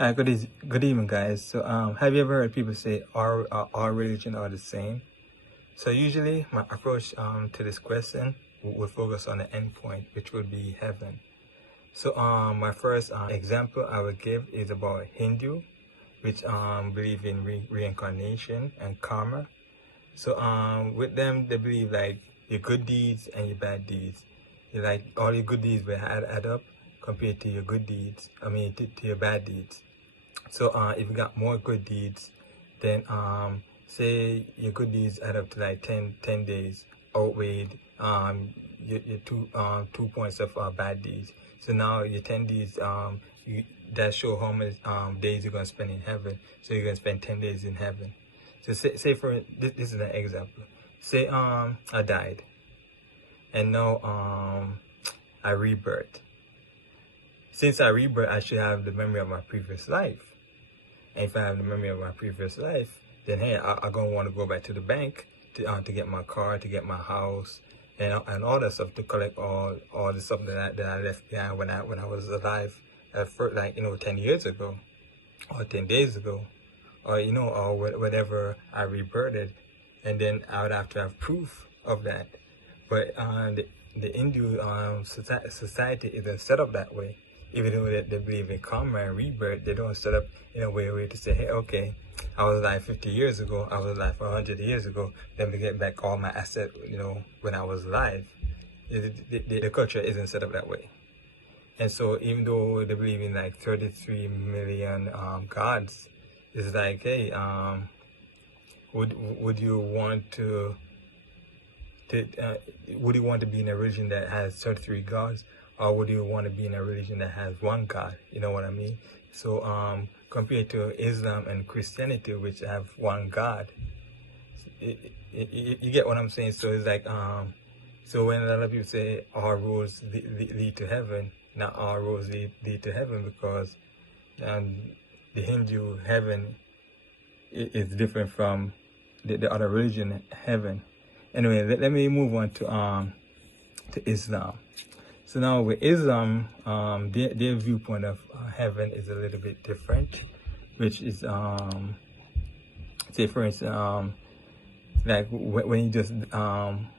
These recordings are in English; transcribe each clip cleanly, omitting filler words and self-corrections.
Hi, good evening, guys. So, have you ever heard people say our religion are the same? So, usually my approach to this question would focus on the end point, which would be heaven. So, my first example I would give is about Hindu, which believe in reincarnation and karma. So, with them, they believe like your good deeds and your bad deeds. Like all your good deeds will add up compared to your good deeds. I mean, to your bad deeds. So if you got more good deeds, then say your good deeds add up to like 10 days outweighed your 2 points of bad deeds. So now your 10 deeds that show how many days you're gonna spend in heaven. So you're gonna spend 10 days in heaven. So say for this is an example. Say I died and now I rebirth. Since I rebirth, I should have the memory of my previous life. And if I have the memory of my previous life, then hey, I'm gonna want to go back to the bank to get my car, to get my house, and all that stuff, to collect all the stuff that I left behind when I was alive, for like 10 years ago, or 10 days ago, or or whatever I rebirthed, and then I would have to have proof of that. But the Hindu society isn't set up that way. Even though they believe in karma and rebirth, they don't set up in a way to say, hey, okay, I was alive 50 years ago, I was alive 100 years ago, let me get back all my assets, when I was alive. The culture isn't set up that way. And so even though they believe in like 33 million gods, it's like, hey, would you want to would you want to be in a religion that has 33 gods, or would you want to be in a religion that has one God? You know what I mean? So compared to Islam and Christianity, which have one God, you get what I'm saying? So it's like so when a lot of people say our roads lead to heaven, not our roads lead to heaven, because the Hindu heaven is different from the other religion heaven. Anyway, let me move on to Islam. So now with Islam, their viewpoint of heaven is a little bit different, which is say for instance, like when you just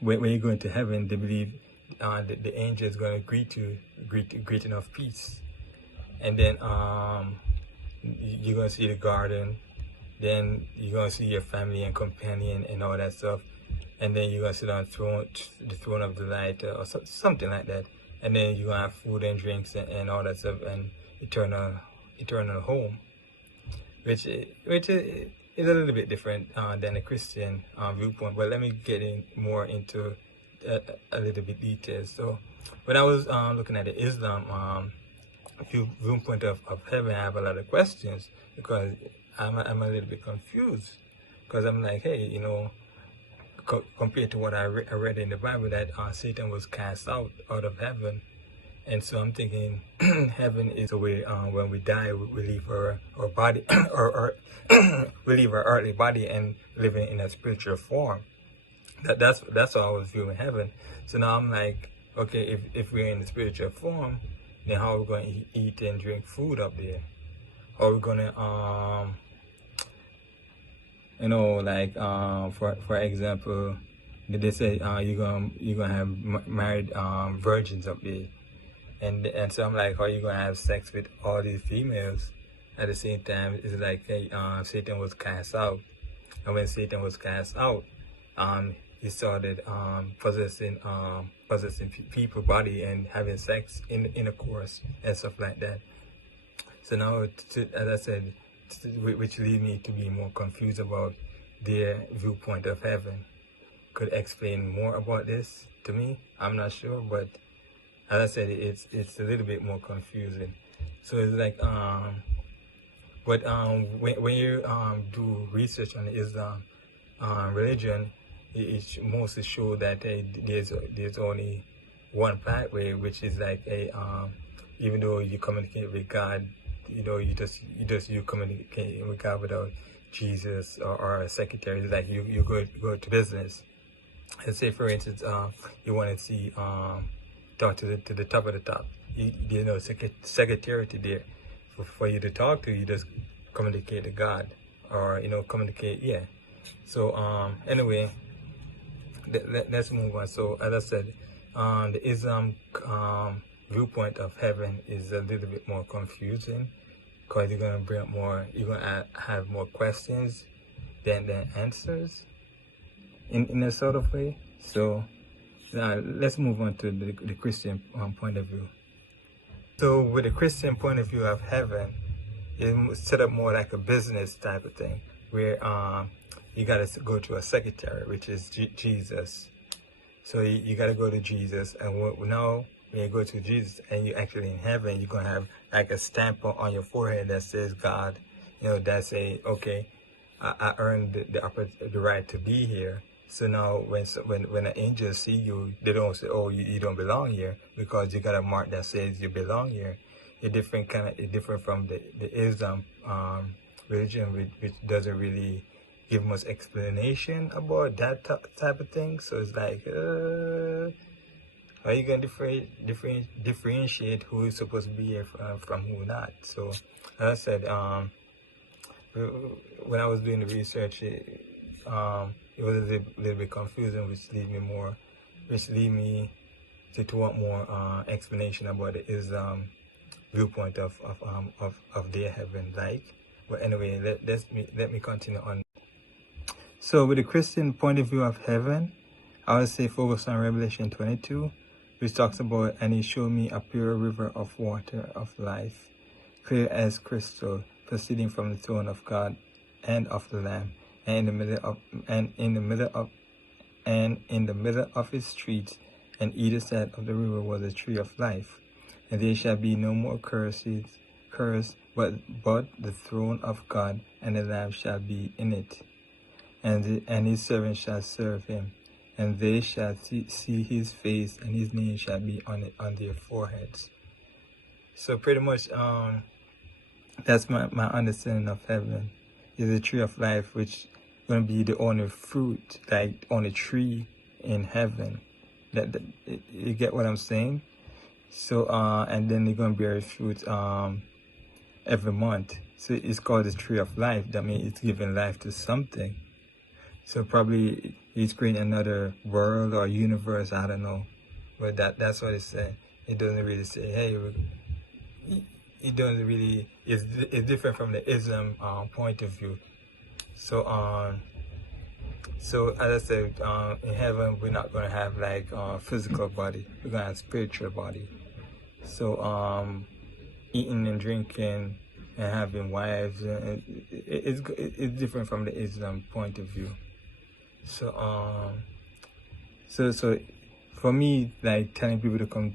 when you go into heaven, they believe the angel is going to greeting of peace, and then you're going to see the garden, then you're going to see your family and companion and all that stuff, and then you're going to sit on the throne of delight, or something like that, and then you're going to have food and drinks and all that stuff, and eternal home, which is a little bit different than a Christian viewpoint. But let me get in more into a little bit details. So when I was looking at the Islam viewpoint of heaven, I have a lot of questions, because I'm a little bit confused, because I'm like, hey, compared to what I read in the Bible, that Satan was cast out of heaven. And so I'm thinking heaven is a way when we die, we leave our body, or we leave our earthly body and live in a spiritual form. That's how I was viewing heaven. So now I'm like, okay, if we're in the spiritual form, then how are we going to eat and drink food up there? How are we going to like for example, they say you're gonna have married virgins up there, and so I'm like, how are you gonna have sex with all these females at the same time? It's like, hey, Satan was cast out, and when Satan was cast out, he started possessing people body and having sex in intercourse and stuff like that. So now, as I said, which lead me to be more confused about their viewpoint of heaven. Could explain more about this to me? I'm not sure, but as I said, it's a little bit more confusing. So it's like but when you do research on the Islam religion, it mostly show that there's only one pathway, which is like even though you communicate with God, you communicate with God without Jesus or a secretary. It's like you go to business. And say for instance, you want to see talk to the top of the top. Secretary there for you to talk to, you just communicate to God, or communicate. Yeah. So anyway, let's move on. So as I said, the Islam viewpoint of heaven is a little bit more confusing, because you're gonna bring up more. You're gonna have more questions than answers in a sort of way. So now let's move on to the Christian point of view. So with the Christian point of view of heaven, it's set up more like a business type of thing, where you got to go to a secretary, which is Jesus. So you got to go to Jesus, and now when you go to Jesus and you're actually in heaven, you're going to have like a stamp on your forehead that says God, that say, okay, I earned the right to be here. So now when an angel see you, they don't say, oh, you don't belong here, because you got a mark that says you belong here. It's different from the Islam religion, which doesn't really give much explanation about that type of thing. So it's like, how are you gonna differentiate who is supposed to be here from who not? So as I said, when I was doing the research, it was a little bit confusing, which lead me to want more explanation about the Islam viewpoint of their heaven like. But anyway, let me continue on. So with the Christian point of view of heaven, I would say focus on Revelation 22, which talks about, and he showed me a pure river of water of life, clear as crystal, proceeding from the throne of God and of the Lamb, and in the middle of his streets, and either side of the river was a tree of life, and there shall be no more curse, but the throne of God and the Lamb shall be in it, and his servants shall serve him, and they shall see his face, and his name shall be on their foreheads. So pretty much, that's my understanding of heaven. Is the tree of life, which gonna be the only fruit, like on a tree in heaven. That you get what I'm saying? So and then they're gonna bear fruit every month. So it's called the tree of life. That means it's giving life to something. So probably he's creating another world or universe. I don't know, but that's what it said. It doesn't really say, hey. It doesn't really. It's different from the Islam point of view. So so as I said, in heaven we're not gonna have like physical body. We're gonna have spiritual body. So eating and drinking and having wives, it's different from the Islam point of view. So so for me, like telling people to come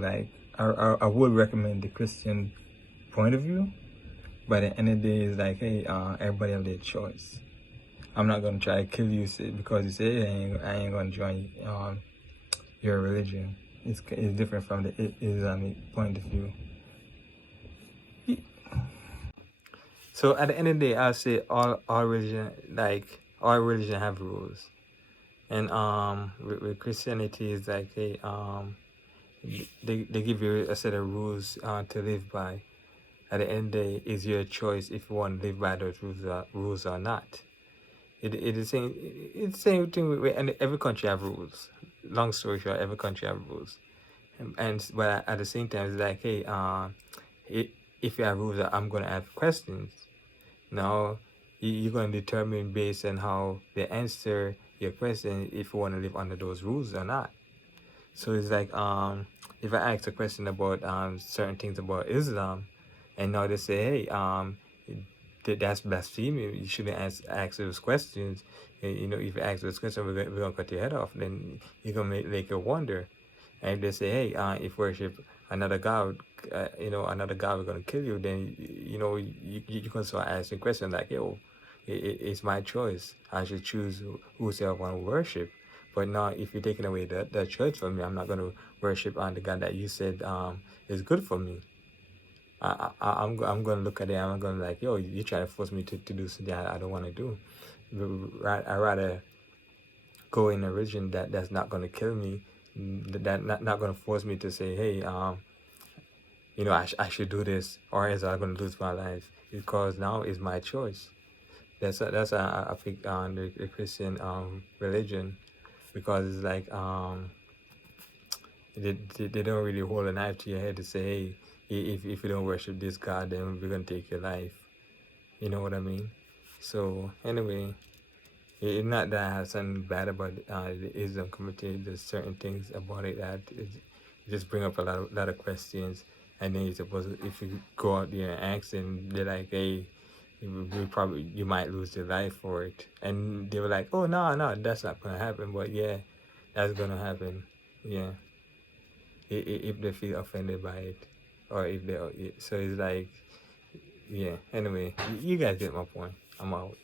like I would recommend the Christian point of view, but at the end of the day, it's like, hey, everybody have their choice. I'm not gonna try to kill you because you say, hey, I ain't gonna join your religion. It's different from the Islamic point of view. So at the end of the day, I'll say all religion have rules, and with Christianity is like, hey, they give you a set of rules to live by. At the end of the day, it's your choice if you want to live by those rules or not. It's the same thing and every country have rules. Long story short, every country have rules, but at the same time, it's like, hey, if you have rules, I'm gonna have questions. Now you're gonna determine based on how they answer your question if you want to live under those rules or not. So it's like, if I ask a question about certain things about Islam, and now they say, hey, that's blasphemy, you shouldn't ask those questions. If you ask those questions, we're gonna cut your head off. Then you're gonna make you wonder. And if they say, hey, if worship another god, another god, we're gonna kill you, then you can start asking questions like, yo, it's my choice. I should choose whosoever I want to worship. But now, if you're taking away that choice from me, I'm not going to worship on the God that you said is good for me. I'm going to look at it. I'm going to like, yo, you try to force me to do something I don't want to do. I rather go in a religion that's not going to kill me, that not going to force me to say, hey, you know, I should do this, or else I'm gonna lose my life, because now is my choice. That's I think the Christian religion, because it's like they don't really hold a knife to your head to say, hey, if you don't worship this God, then we're gonna take your life. You know what I mean? So anyway, it's not that I have something bad about the Islam community. There's certain things about it that it just bring up a lot of questions, and then you're supposed to, if you go out there and ask them, they're like, hey, you might lose your life for it, and they were like, oh no, that's not gonna happen. But yeah, that's gonna happen. Yeah, if they feel offended by it, or if they, so it's like, yeah. Anyway, you guys get my point. I'm out.